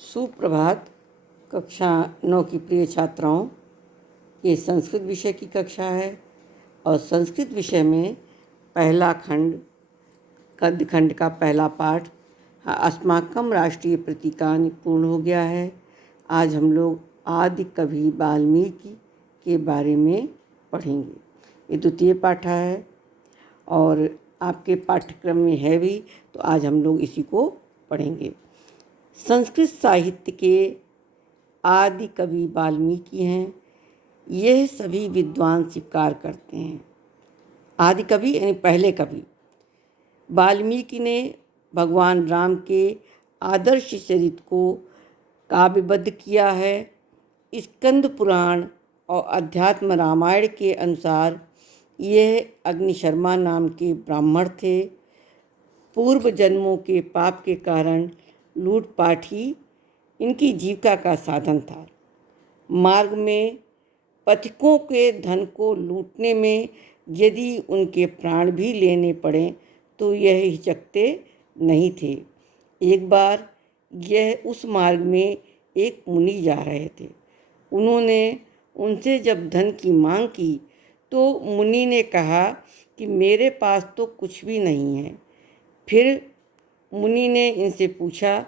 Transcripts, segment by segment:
सुप्रभात। कक्षा 9 की प्रिय छात्राओं, ये संस्कृत विषय की कक्षा है और संस्कृत विषय में पहला खंड गद्य खंड का पहला पाठ अस्माकं राष्ट्रीय प्रतीकानि पूर्ण हो गया है। आज हम लोग आदि कवि वाल्मीकि के बारे में पढ़ेंगे। ये द्वितीय पाठ है और आपके पाठ्यक्रम में है भी, तो आज हम लोग इसी को पढ़ेंगे। संस्कृत साहित्य के आदि कवि वाल्मीकि हैं, यह सभी विद्वान स्वीकार करते हैं। आदि कवि यानी पहले कवि। वाल्मीकि ने भगवान राम के आदर्श चरित्र को काव्यबद्ध किया है। स्कंद पुराण और अध्यात्म रामायण के अनुसार यह अग्निशर्मा नाम के ब्राह्मण थे। पूर्व जन्मों के पाप के कारण लूटपाट ही इनकी जीविका का साधन था। मार्ग में पथिकों के धन को लूटने में यदि उनके प्राण भी लेने पड़े तो यह हिचकते नहीं थे। एक बार यह उस मार्ग में एक मुनि जा रहे थे। उन्होंने उनसे जब धन की मांग की तो मुनि ने कहा कि मेरे पास तो कुछ भी नहीं है। फिर मुनि ने इनसे पूछा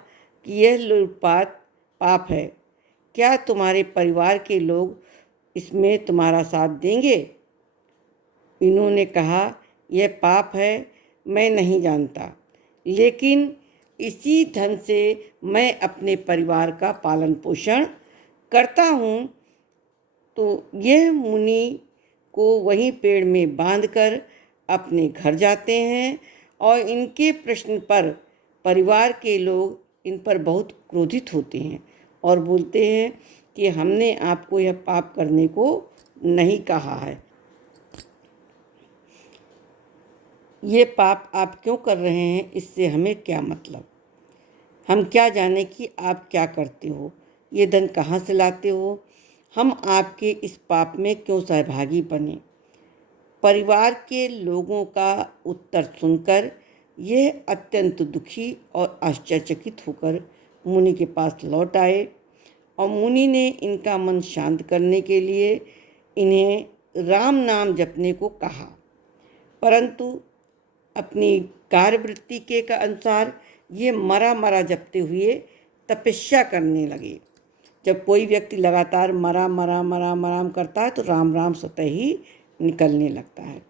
कि यह लूटपाट पाप है, क्या तुम्हारे परिवार के लोग इसमें तुम्हारा साथ देंगे? इन्होंने कहा, यह पाप है, मैं नहीं जानता, लेकिन इसी धन से मैं अपने परिवार का पालन पोषण करता हूँ। तो यह मुनि को वहीं पेड़ में बांधकर अपने घर जाते हैं और इनके प्रश्न पर परिवार के लोग इन पर बहुत क्रोधित होते हैं और बोलते हैं कि हमने आपको यह पाप करने को नहीं कहा है। ये पाप आप क्यों कर रहे हैं, इससे हमें क्या मतलब? हम क्या जाने कि आप क्या करते हो, ये धन कहाँ से लाते हो? हम आपके इस पाप में क्यों सहभागी बने? परिवार के लोगों का उत्तर सुनकर यह अत्यंत दुखी और आश्चर्यचकित होकर मुनि के पास लौट आए और मुनि ने इनका मन शांत करने के लिए इन्हें राम नाम जपने को कहा, परंतु अपनी कार्यवृत्ति के अनुसार ये मरा मरा जपते हुए तपस्या करने लगे। जब कोई व्यक्ति लगातार मरा मरा मरा मराम करता है तो राम राम स्वतः ही निकलने लगता है।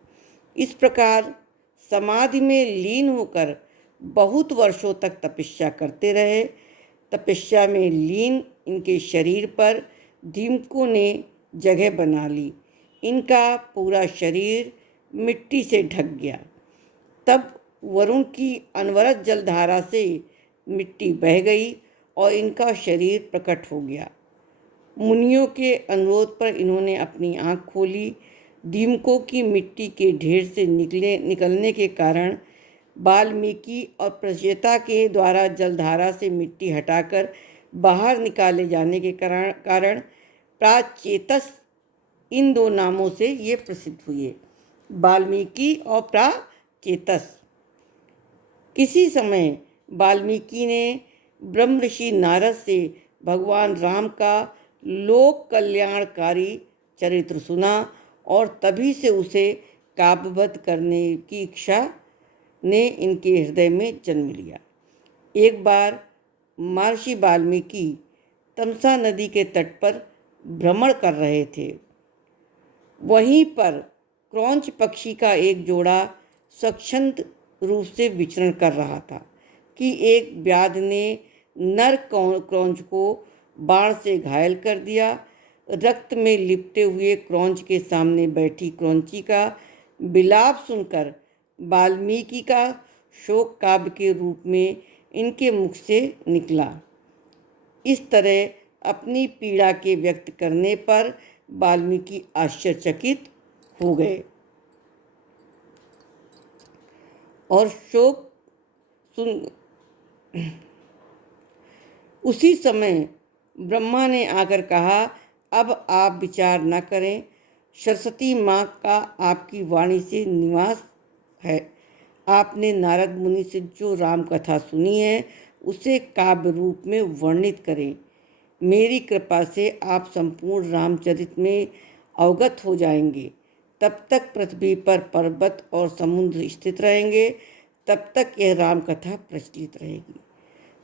इस प्रकार समाधि में लीन होकर बहुत वर्षों तक तपस्या करते रहे। तपस्या में लीन इनके शरीर पर दीमकों ने जगह बना ली। इनका पूरा शरीर मिट्टी से ढक गया। तब वरुण की अनवरत जलधारा से मिट्टी बह गई और इनका शरीर प्रकट हो गया। मुनियों के अनुरोध पर इन्होंने अपनी आँख खोली। दीमकों की मिट्टी के ढेर से निकलने के कारण वाल्मीकि और प्रचेता के द्वारा जलधारा से मिट्टी हटाकर बाहर निकाले जाने के कारण प्राचेतस इन दो नामों से ये प्रसिद्ध हुए, वाल्मीकि और प्राचेतस। किसी समय वाल्मीकि ने ब्रह्म ऋषि नारद से भगवान राम का लोक कल्याणकारी चरित्र सुना और तभी से उसे काव्यबद्ध करने की इच्छा ने इनके हृदय में जन्म लिया। एक बार महर्षि वाल्मीकि तमसा नदी के तट पर भ्रमण कर रहे थे। वहीं पर क्रौंच पक्षी का एक जोड़ा स्वच्छंद रूप से विचरण कर रहा था कि एक व्याध ने नर क्रौंच को बाण से घायल कर दिया। रक्त में लिपटे हुए क्रौंच के सामने बैठी क्रौंची का विलाप सुनकर वाल्मीकि का शोक काव्य के रूप में इनके मुख से निकला। इस तरह अपनी पीड़ा के व्यक्त करने पर वाल्मीकि आश्चर्यचकित हो गए और शोक सुन उसी समय ब्रह्मा ने आकर कहा, अब आप विचार न करें, सरस्वती माँ का आपकी वाणी से निवास है। आपने नारद मुनि से जो राम कथा सुनी है उसे काव्य रूप में वर्णित करें। मेरी कृपा से आप संपूर्ण रामचरित में अवगत हो जाएंगे। तब तक पृथ्वी पर पर्वत और समुद्र स्थित रहेंगे, तब तक यह राम कथा प्रचलित रहेगी।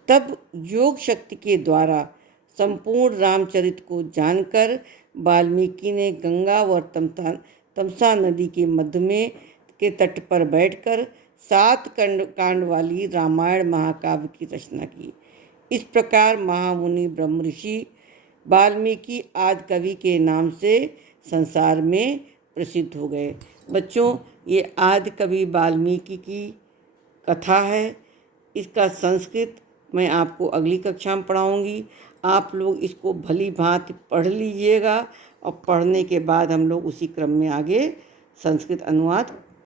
तब योग शक्ति के द्वारा संपूर्ण रामचरित को जानकर वाल्मीकि ने गंगा व तमसा नदी के मध्य में के तट पर बैठकर 7 कांड वाली रामायण महाकाव्य की रचना की। इस प्रकार महामुनि ब्रह्म ऋषि वाल्मीकि आदि कवि के नाम से संसार में प्रसिद्ध हो गए। बच्चों, ये आदि कवि वाल्मीकि की कथा है। इसका संस्कृत मैं आपको अगली कक्षा में पढ़ाऊँगी। आप लोग इसको भली भांति पढ़ लीजिएगा और पढ़ने के बाद हम लोग उसी क्रम में आगे संस्कृत अनुवाद